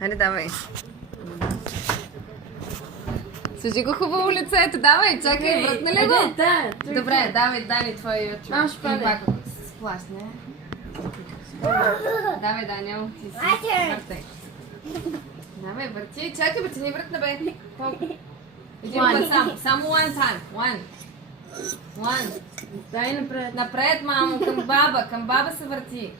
Хайде, давай. Сложи го хубаво лицето, давай, чакай, вратна ли го? Да. Добре, давай твоя очи. Маш паде. Сплашне. Давай, Даниел, ти си. Въртай. Давай, върти. Чакай, бе, ти ни вратна, бе. Един път сам. Само one time. One. Дай напред. Напред, мамо, към баба се върти.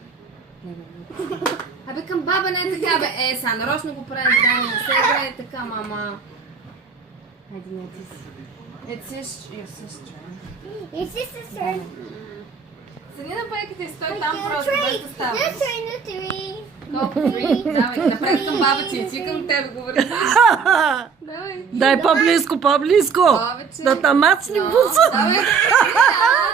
Абе, към баба не е така, бе. Сега, нарочно го правим, Даниел. Сега е така, мама. Хайде, не, ти си. It's your sister. Your sister's turn. Седи на пайката и стой там просто, без да става. Your turn to three. Колко три? Давай, напред към баба ти към тебе говори. Давай. Дай по-близко. Повече. Да тамацни буса. Давай.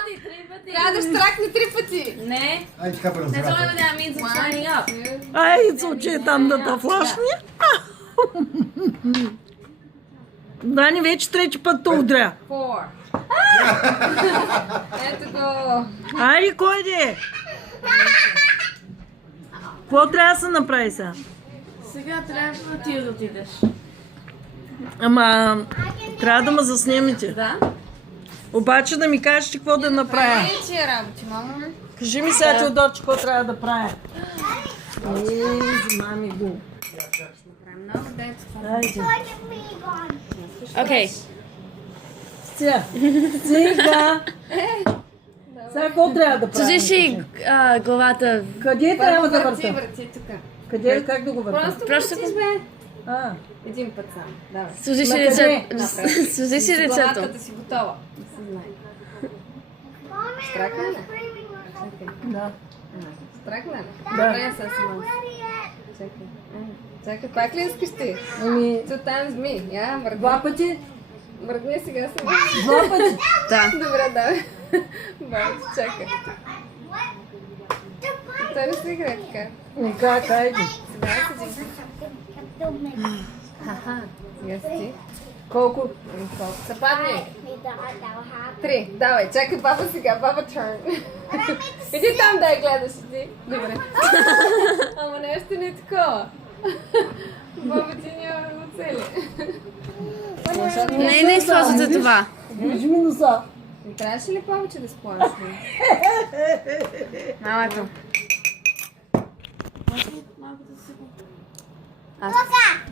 Три пъти. Трябва да штракне 3 пъти. Не. Ай, така бе, That's only разбрах. when that means I'm signing up. Ай, случай там да та флашни. Дани вече трети път те удря. 4. Ето го. Айде, кой де? Какво трябва да се направи сега? Сега трябва ти да отидеш. Ама, трябва да ме заснемете. Да? Обаче да ми кажете какво да направя. Ей, че работи, мама. Кажи ми сега, Теодорче, какво трябва да правя. Мами го. Направим много детство. Айде. Look at me gone. Окей. Сега. Сега. Сега какво трябва да правя? Сложи си главата. Къде трябва да върта? Върти тук. Къде, как да го върта? Просто върти, бе. А, Един път сам. Давай. Сложи си Накъде? лицето. Сложи си Главата лицето. да си готова. Да се знае. Mommy, Страхна I'm ли? screaming or something. да. Страхна ли? Да. Добре, сега си мъж. Ready yet? Чакай. Чакай, пак ли искаш ти? Ами, Two times me. Я, мръдни. два пъти? Мръдни сега съм. Два пъти? Да. Добре, давай. Бабе, чакай. What? The pipe. Той не се играе така. Как, айде. Сега седи. Хаха. Сега си. Колко? Колко са падни? Me the hot dog hop. 3. Давай, чакай баба сега. Баба turn. Иди там да я гледаш ти. Добре. Ама нещо не е такова. Баба ти няма да го цели. Не използвате това. Виж ми носа. Не трябваше ли повече да сплашиш? Малато. Look at.